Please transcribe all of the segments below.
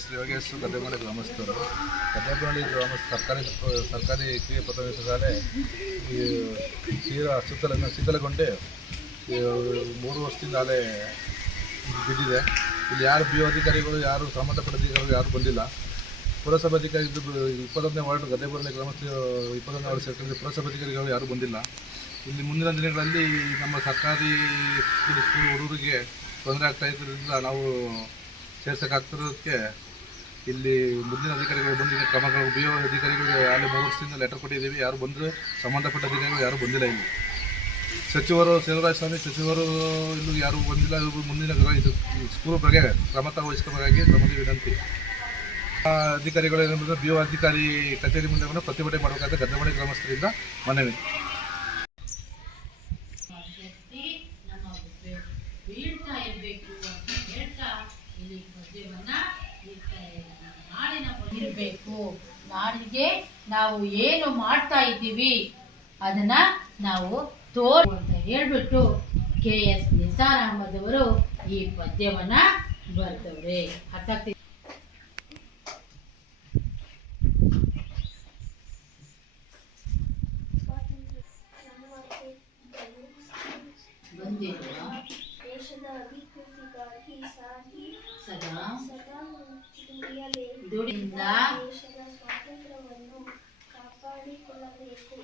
ಹೆಸರು ಯೋಗೇಶ್, ಗದ್ದೆಮಳ್ಳಿ ಗ್ರಾಮಸ್ಥರು. ಗದ್ದೆಮಳ್ಳಿ ಸರ್ಕಾರಿ ಕಿರಿಯ ಪ್ರಾಥಮಿಕ ಶಾಲೆ ತೀರಾ ಶೀತಲಗೊಂಡೆ 3 ವರ್ಷದಿಂದ ಅಲ್ಲೇ ಬಿದ್ದಿದೆ. ಇಲ್ಲಿ ಯಾರು ಬಿ ಅಧಿಕಾರಿಗಳು, ಯಾರು ಸಂಬಂಧಪಟ್ಟ ಅಧಿಕಾರಿಗಳು ಯಾರು ಬಂದಿಲ್ಲ. ಪುರಸಭಾಧಿಕಾರಿ 21ನೇ ವಾರ್ಡ್ ಗದ್ದೆಮಳ್ಳಿ ಗ್ರಾಮಸ್ಥರು 21ನೇ ವಾರ್ಡ್ ಸೇರ್ಕೊಂಡು ಪುರಸಭಾಧಿಕಾರಿಗಳು ಯಾರೂ ಬಂದಿಲ್ಲ. ಇಲ್ಲಿ ಮುಂದಿನ ದಿನಗಳಲ್ಲಿ ನಮ್ಮ ಸರ್ಕಾರಿ ಸ್ಕೂಲ್ ಹುಡುಗರಿಗೆ ತೊಂದರೆ ಆಗ್ತಾ ಇದ್ದರಿಂದ ನಾವು ಸೇರ್ಸೋಕ್ಕಾಗ್ತಿರೋದಕ್ಕೆ ಇಲ್ಲಿ ಮುಂದಿನ ಅಧಿಕಾರಿಗಳು ಬಂದಿದ್ದ ಕ್ರಮಗಳು ಬಿ ಅಧಿಕಾರಿಗಳಿಗೆ ಅಲ್ಲಿ 3 ವರ್ಷದಿಂದ ಲೆಟರ್ ಕೊಟ್ಟಿದ್ದೀವಿ. ಯಾರು ಬಂದರೂ ಸಂಬಂಧಪಟ್ಟ ಅಧಿಕಾರಿಗಳು ಯಾರೂ ಬಂದಿಲ್ಲ. ಇಲ್ಲಿ ಸಚಿವರು ಸೇವರಾಜ ಸ್ವಾಮಿ ಸಚಿವರು ಇಲ್ಲೂ ಯಾರೂ ಬಂದಿಲ್ಲ. ಮುಂದಿನ ಇದು ಸ್ಕೂಲ್ ಬಗ್ಗೆ ಕ್ರಮ ವಹಿಸಬೇಕಾಗಿ ನಮಗೆ ವಿನಂತಿ. ಅಧಿಕಾರಿಗಳು ಏನೆಂದರೆ ಬಿ ಅಧಿಕಾರಿ ಕಚೇರಿ ಮುಂದೆ ಪ್ರತಿಭಟನೆ ಮಾಡಬೇಕಾದ ಗದ್ದೆಮಳ್ಳಿ ಗ್ರಾಮಸ್ಥರಿಂದ ಮನವಿ. ಇರಬೇಕು. ನಾಡಿಗೆ ನಾವು ಏನು ಮಾಡ್ತಾ ಇದ್ದೀವಿ ಅದನ್ನ ನಾವು ಅಂತ ಹೇಳ್ಬಿಟ್ಟು KS ನಿಸಾರ್ ಅಹಮದ್ ಅವರು ಈ ಪದ್ಯವನ್ನ ಬರೆದವ್ರೆ. ಅರ್ಥಾಗ್ತಿದೆ? ದೇಶದ ಅಭಿವೃದ್ಧಿಗಾಗಿ ಸದಾ ದುಡಿಯಿಂದ ದೇಶದ ಸ್ವಾತಂತ್ರ್ಯವನ್ನು ಕಾಪಾಡಿಕೊಳ್ಳಬೇಕು.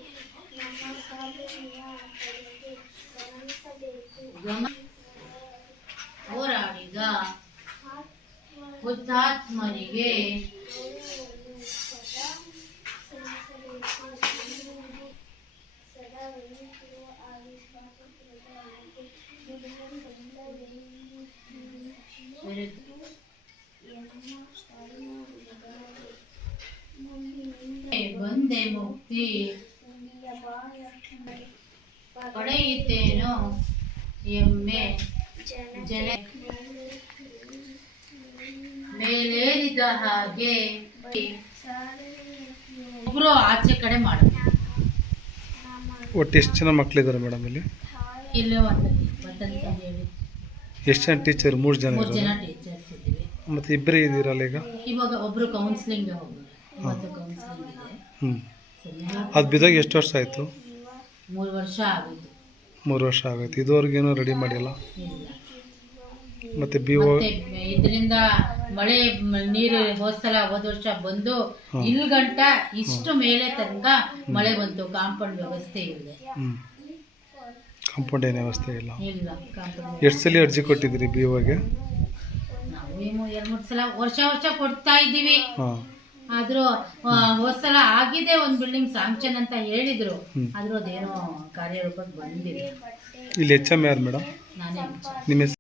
ನಮ್ಮ ಸಾಧನೆಯ ಕಡೆಗೆ ಗಮನಿಸಬೇಕು. ಹೋರಾಡಿದ ಹುತಾತ್ಮರಿಗೆ ಸದಾ ಬೆಳೆಯುತ್ತಿರುವ ಆಗಿ ಸ್ವಾತಂತ್ರ್ಯದ ಬಂದೆ ಮುಕ್ತಿ ಪಡೆಯುತ್ತೇನೋ ಎಮ್ಮೆ ಜನ ಮೇಲೇರಿದ ಹಾಗೆ ಒಬ್ರು ಆಚೆ ಕಡೆ ಮಾಡೋದು. ಒಟ್ಟು ಎಷ್ಟು ಜನ ಮಕ್ಕಳಿದ್ದಾರೆ ಮೇಡಮ್ ಇಲ್ಲಿ? ಇಲ್ಲೇ ಒಂದು ಹೇಳಿ ಎಷ್ಟು ಜನ ಟೀಚರ್? 3 ಜನ. 3 ಜನ ಟೀಚರ್ಸ್ ಇದ್ದೀವಿ. ಮತ್ತು ಇಬ್ಬರೇ ಇದ್ದೀರಲ್ಲ ಈಗ? ಇವಾಗ ಒಬ್ರು ಕೌನ್ಸಿಲಿಂಗ್ ಹೋಗೋರು. ಇವತ್ತು ಕೌನ್ಸಿಲಿಂಗ್ ಇದೆ. ಅದು ಬಿದ್ದಾಗ ಎಷ್ಟು ವರ್ಷ ಆಯಿತು? 3 ವರ್ಷ ಆಗೋದು. 3 ವರ್ಷ ಆಗೋಯ್ತು. ಇದುವರೆಗೇನು ರೆಡಿ ಮಾಡಿಲ್ಲ? ಇಲ್ಲ. ಮತ್ತು ಇದರಿಂದ ಮಳೆ ನೀರು ಹೋದ ವರ್ಷ ಬಂದು ಇಲ್ಲಿ ಗಂಟ ಇಷ್ಟು ಮೇಲೆ ತನಕ ಮಳೆ ಬಂತು. ಕಾಂಪೌಂಡ್ ವ್ಯವಸ್ಥೆ ಇದೆ. ಕಾಂಪೌಂಡ್ ಏನು ವ್ಯವಸ್ಥೆ ಇಲ್ಲ? ಇಲ್ಲ ಕಾಂಪೌಂಡ್. ಎಷ್ಟು ಸಲ ಅರ್ಜಿ ಕೊಟ್ಟಿದ್ದೀರಿ BOಗೆ? ನಾವು 2-3 ಸಲ ವರ್ಷ ಕೊಡ್ತಾ ಇದ್ದೀವಿ. ಆದ್ರೂ ಹೋದ್ಸಲ ಆಗಿದೆ, ಒಂದು ಬಿಲ್ಡಿಂಗ್ ಸ್ಯಾಂಕ್ಷನ್ ಅಂತ ಹೇಳಿದ್ರು. ಆದ್ರೂ ಅದೇನೋ ಕಾರ್ಯರೂಪಕ್ಕೆ ಬಂದಿದೆ. ಇಲ್ಲಿ HM ಯಾರು ಮೇಡಮ್? ನಾನೇ. ನಿಮ್ಮ